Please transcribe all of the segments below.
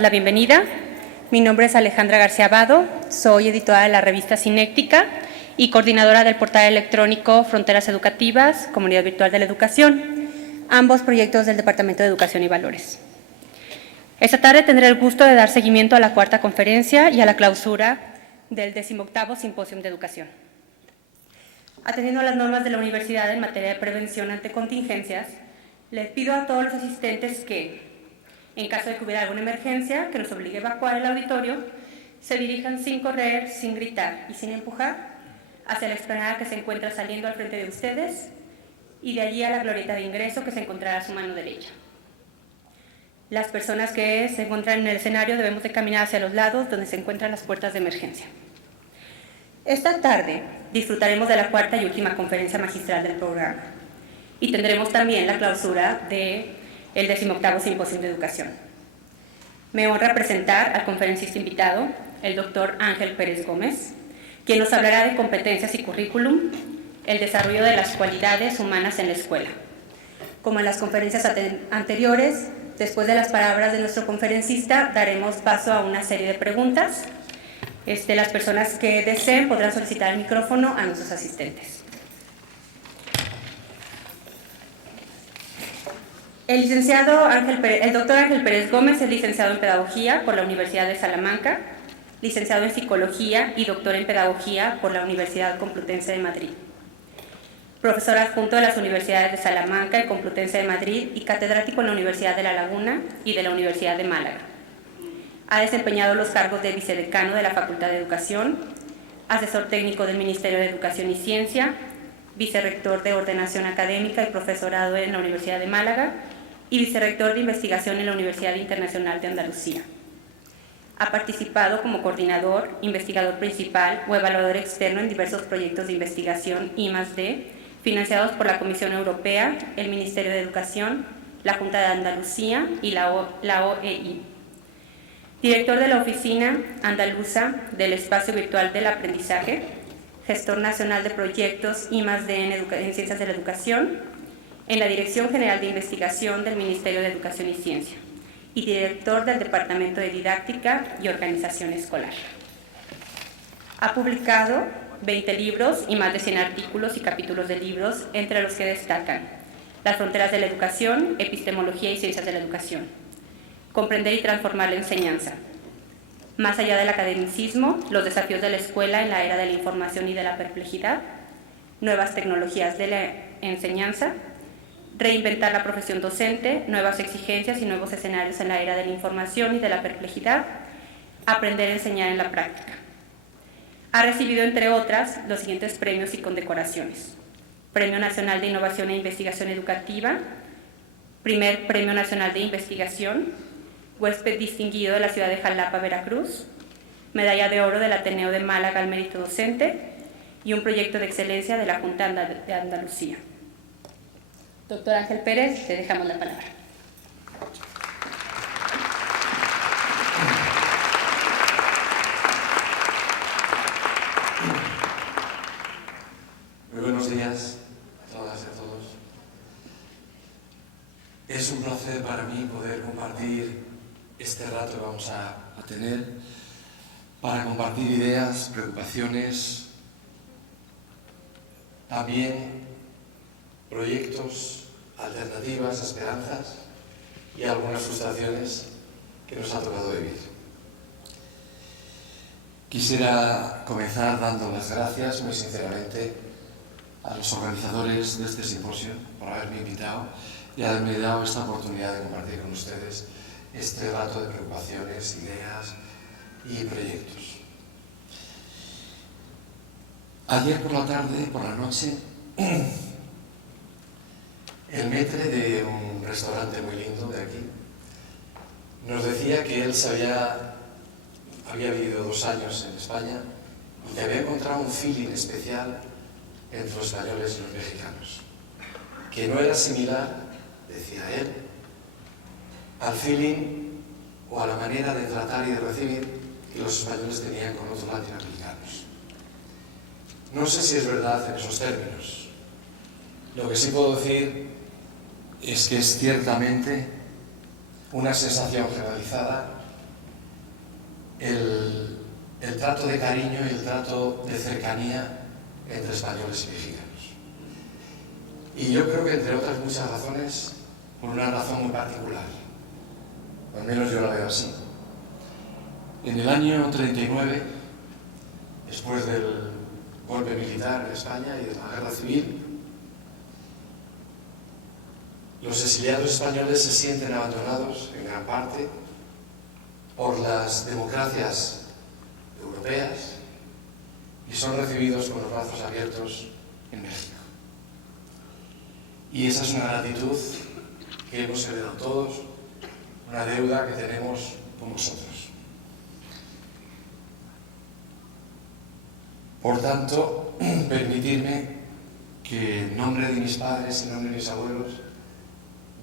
La bienvenida. Mi nombre es Alejandra García Abado, soy editora de la revista Cinéctica y coordinadora del portal electrónico Fronteras Educativas, Comunidad Virtual de la Educación, ambos proyectos del Departamento de Educación y Valores. Esta tarde tendré el gusto de dar seguimiento a la cuarta conferencia y a la clausura del 18º Simposio de Educación. Atendiendo a las normas de la universidad en materia de prevención ante contingencias, les pido a todos los asistentes que, en caso de que hubiera alguna emergencia que nos obligue a evacuar el auditorio, se dirijan sin correr, sin gritar y sin empujar hacia la explanada que se encuentra saliendo al frente de ustedes y de allí a la glorieta de ingreso que se encontrará a su mano derecha. Las personas que se encuentran en el escenario debemos de caminar hacia los lados donde se encuentran las puertas de emergencia. Esta tarde disfrutaremos de la cuarta y última conferencia magistral del programa y tendremos también la clausura del 18º Simposio de Educación. Me honra presentar al conferencista invitado, el doctor Ángel Pérez Gómez, quien nos hablará de competencias y currículum, el desarrollo de las cualidades humanas en la escuela. Como en las conferencias anteriores, después de las palabras de nuestro conferencista, daremos paso a una serie de preguntas. Las personas que deseen podrán solicitar el micrófono a nuestros asistentes. El doctor Ángel Pérez Gómez es licenciado en Pedagogía por la Universidad de Salamanca, licenciado en Psicología y doctor en Pedagogía por la Universidad Complutense de Madrid. Profesor adjunto de las Universidades de Salamanca y Complutense de Madrid y catedrático en la Universidad de La Laguna y de la Universidad de Málaga. Ha desempeñado los cargos de vicedecano de la Facultad de Educación, asesor técnico del Ministerio de Educación y Ciencia, vicerrector de Ordenación Académica y Profesorado en la Universidad de Málaga y vicerrector de Investigación en la Universidad Internacional de Andalucía. Ha participado como coordinador, investigador principal o evaluador externo en diversos proyectos de investigación I+D, financiados por la Comisión Europea, el Ministerio de Educación, la Junta de Andalucía y la OEI. Director de la Oficina Andaluza del Espacio Virtual del Aprendizaje, gestor nacional de proyectos I+D en Ciencias de la Educación, en la Dirección General de Investigación del Ministerio de Educación y Ciencia, y director del Departamento de Didáctica y Organización Escolar. Ha publicado 20 libros y más de 100 artículos y capítulos de libros, entre los que destacan Las fronteras de la educación, Epistemología y Ciencias de la Educación, Comprender y transformar la enseñanza, Más allá del academicismo, los desafíos de la escuela en la era de la información y de la perplejidad, Nuevas tecnologías de la enseñanza, Reinventar la profesión docente, nuevas exigencias y nuevos escenarios en la era de la información y de la perplejidad, Aprender a enseñar en la práctica. Ha recibido, entre otras, los siguientes premios y condecoraciones: Premio Nacional de Innovación e Investigación Educativa, Primer Premio Nacional de Investigación, Huésped Distinguido de la Ciudad de Jalapa, Veracruz, Medalla de Oro del Ateneo de Málaga al Mérito Docente y un proyecto de excelencia de la Junta de Andalucía. Doctor Ángel Pérez, te dejamos la palabra. Muy buenos días a todas y a todos. Es un placer para mí poder compartir este rato que vamos a tener para compartir ideas, preocupaciones, también proyectos, alternativas, esperanzas y algunas frustraciones que nos ha tocado vivir. Quisiera comenzar dando las gracias muy sinceramente a los organizadores de este simposio por haberme invitado y haberme dado esta oportunidad de compartir con ustedes este rato de preocupaciones, ideas y proyectos. Ayer por la tarde, por la noche, el maître de un restaurante muy lindo de aquí nos decía que él había vivido 2 años en España y que había encontrado un feeling especial entre los españoles y los mexicanos, que no era similar, decía él, al feeling o a la manera de tratar y de recibir que los españoles tenían con otros latinoamericanos. No sé si es verdad en esos términos. Lo que sí puedo decir es que es ciertamente una sensación generalizada el trato de cariño y el trato de cercanía entre españoles y mexicanos. Y yo creo que, entre otras muchas razones, por una razón muy particular, al menos yo la veo así. En el año 39, después del golpe militar en España y de la guerra civil, los exiliados españoles se sienten abandonados en gran parte por las democracias europeas y son recibidos con los brazos abiertos en México. Y esa es una gratitud que hemos heredado todos, una deuda que tenemos con vosotros. Por tanto, permitidme que en nombre de mis padres y en nombre de mis abuelos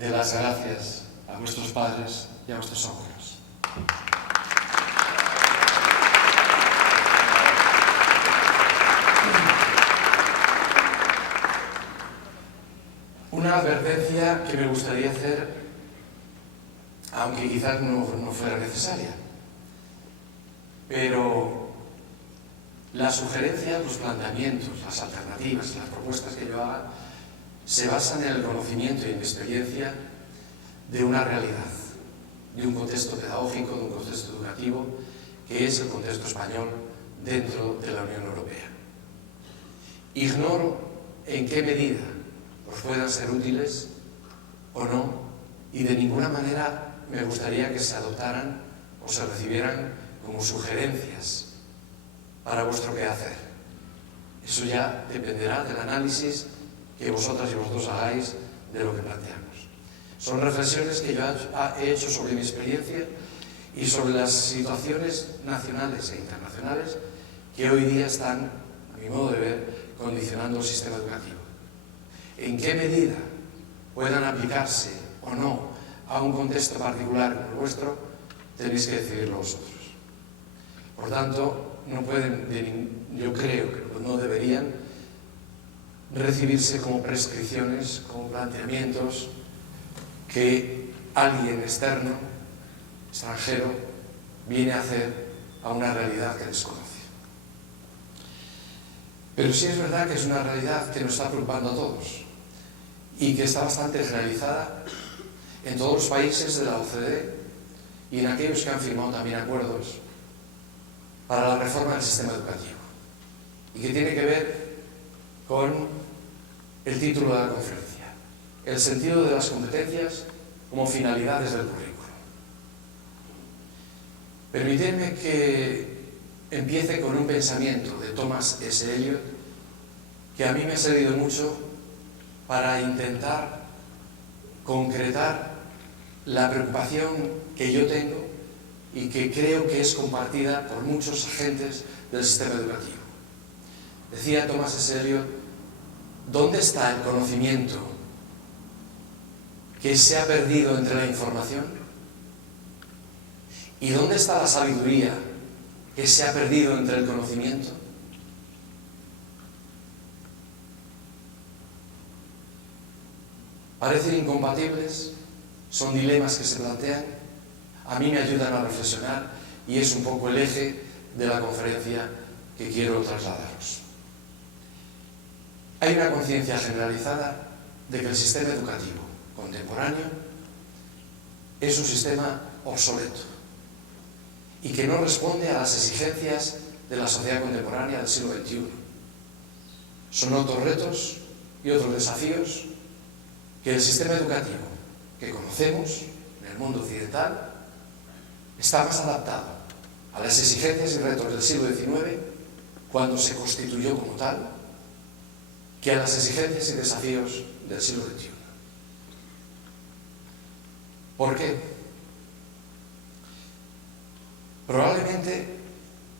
dé las gracias a vuestros padres y a vuestros abuelos. Una advertencia que me gustaría hacer, aunque quizás no fuera necesaria, pero las sugerencias, los planteamientos, las alternativas, las propuestas que yo haga se basan en el conocimiento y en mi experiencia de una realidad, de un contexto pedagógico, de un contexto educativo, que es el contexto español dentro de la Unión Europea. Ignoro en qué medida os puedan ser útiles o no, y de ninguna manera me gustaría que se adoptaran o se recibieran como sugerencias para vuestro quehacer. Eso ya dependerá del análisis que vosotras y vosotros hagáis de lo que planteamos. Son reflexiones que yo he hecho sobre mi experiencia y sobre las situaciones nacionales e internacionales que hoy día están, a mi modo de ver, condicionando el sistema educativo. En qué medida puedan aplicarse o no a un contexto particular como el vuestro, tenéis que decidirlo vosotros. Por tanto, no pueden, yo creo que no deberían recibirse como prescripciones, como planteamientos que alguien externo, extranjero, viene a hacer a una realidad que desconoce. Pero sí es verdad que es una realidad que nos está preocupando a todos y que está bastante generalizada en todos los países de la OCDE y en aquellos que han firmado también acuerdos para la reforma del sistema educativo, y que tiene que ver con el título de la conferencia, el sentido de las competencias como finalidades del currículo. Permitidme que empiece con un pensamiento de Thomas S. Eliot que a mí me ha servido mucho para intentar concretar la preocupación que yo tengo y que creo que es compartida por muchos agentes del sistema educativo. Decía Thomas S. Eliot, ¿dónde está el conocimiento que se ha perdido entre la información? ¿Y dónde está la sabiduría que se ha perdido entre el conocimiento? Parecen incompatibles, son dilemas que se plantean, a mí me ayudan a reflexionar y es un poco el eje de la conferencia que quiero trasladaros. Hay una conciencia generalizada de que el sistema educativo contemporáneo es un sistema obsoleto y que no responde a las exigencias de la sociedad contemporánea del siglo XXI. Son otros retos y otros desafíos que el sistema educativo que conocemos en el mundo occidental está más adaptado a las exigencias y retos del siglo XIX, cuando se constituyó como tal, que a las exigencias y desafíos del siglo XXI. ¿Por qué? Probablemente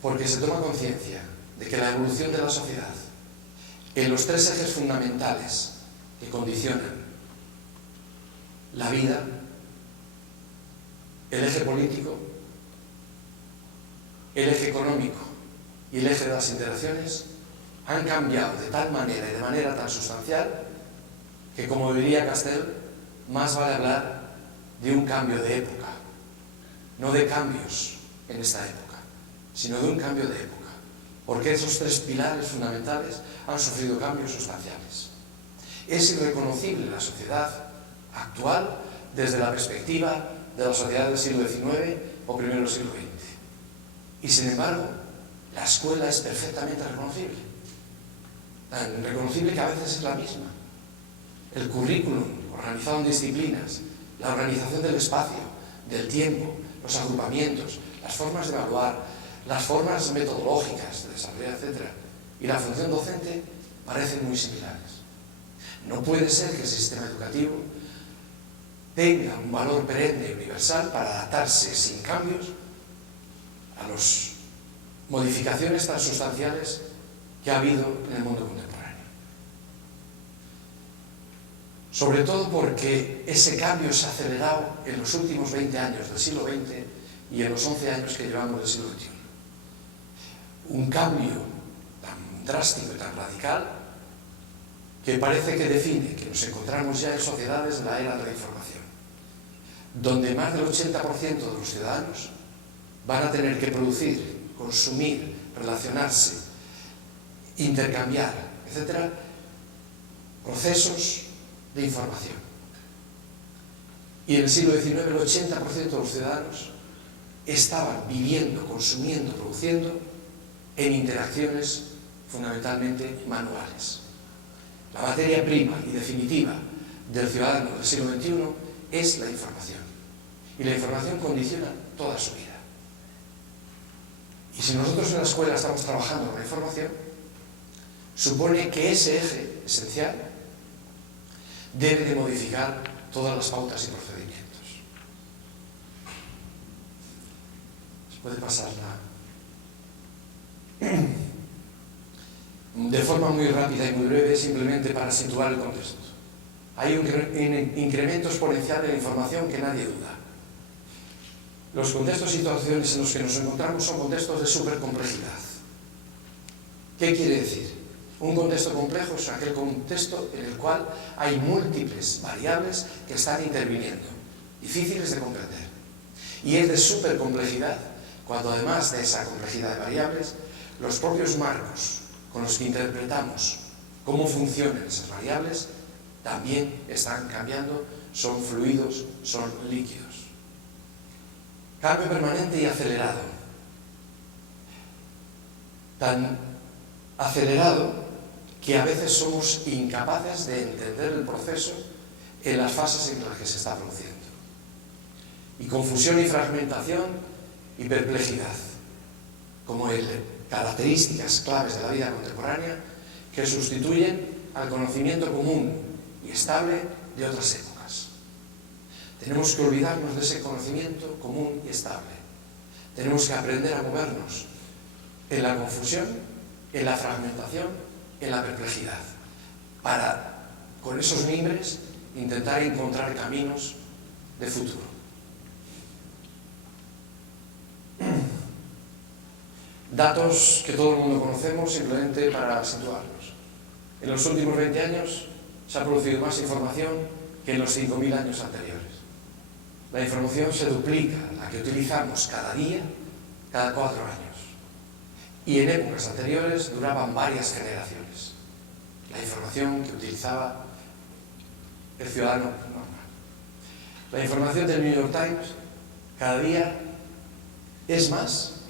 porque se toma conciencia de que la evolución de la sociedad en los tres ejes fundamentales que condicionan la vida, el eje político, el eje económico y el eje de las interacciones, han cambiado de tal manera y de manera tan sustancial que, como diría Castell, más vale hablar de un cambio de época, no de cambios en esta época. sino de un cambio de época, porque esos tres pilares fundamentales han sufrido cambios sustanciales. Es irreconocible la sociedad actual desde la perspectiva de la sociedad del siglo XIX o primero del siglo XX. Y sin embargo, la escuela es perfectamente reconocible. Tan reconocible que a veces es la misma. El currículum organizado en disciplinas, la organización del espacio, del tiempo, los agrupamientos, las formas de evaluar, las formas metodológicas de desarrollar, etc. y la función docente parecen muy similares. No puede ser que el sistema educativo tenga un valor perenne y universal para adaptarse sin cambios a las modificaciones tan sustanciales que ha habido en el mundo contemporáneo. Sobre todo porque ese cambio se ha acelerado en los últimos 20 años del siglo XX y en los 11 años que llevamos del siglo XXI. Un cambio tan drástico y tan radical que parece que define que nos encontramos ya en sociedades de la era de la información, donde más del 80% de los ciudadanos van a tener que producir, consumir, relacionarse, intercambiar, etc., procesos de información. Y en el siglo XIX el 80% de los ciudadanos estaban viviendo, consumiendo, produciendo en interacciones fundamentalmente manuales. La materia prima y definitiva del ciudadano del siglo XXI es la información. Y la información condiciona toda su vida. Y si nosotros en la escuela estamos trabajando con la información, supone que ese eje esencial debe de modificar todas las pautas y procedimientos. ¿Se puede pasarla? De forma muy rápida y muy breve, simplemente para situar el contexto. Hay un incremento exponencial de la información que nadie duda. Los contextos y situaciones en los que nos encontramos son contextos de supercomplejidad. ¿Qué quiere decir? Un contexto complejo es aquel contexto en el cual hay múltiples variables que están interviniendo, difíciles de comprender. Y es de supercomplejidad cuando, además de esa complejidad de variables, los propios marcos con los que interpretamos cómo funcionan esas variables también están cambiando, son fluidos, son líquidos. Cambio permanente y acelerado. Tan acelerado que a veces somos incapaces de entender el proceso en las fases en las que se está produciendo. Y confusión y fragmentación y perplejidad, como características claves de la vida contemporánea que sustituyen al conocimiento común y estable de otras épocas. Tenemos que olvidarnos de ese conocimiento común y estable. Tenemos que aprender a movernos en la confusión, en la fragmentación, en la perplejidad, para, con esos mimbres, intentar encontrar caminos de futuro. Datos que todo el mundo conocemos, simplemente para situarnos. En los últimos 20 años se ha producido más información que en los 5.000 años anteriores. La información se duplica, la que utilizamos cada día, cada 4 años. Y en épocas anteriores duraban varias generaciones. La información que utilizaba el ciudadano normal. La información del New York Times cada día es más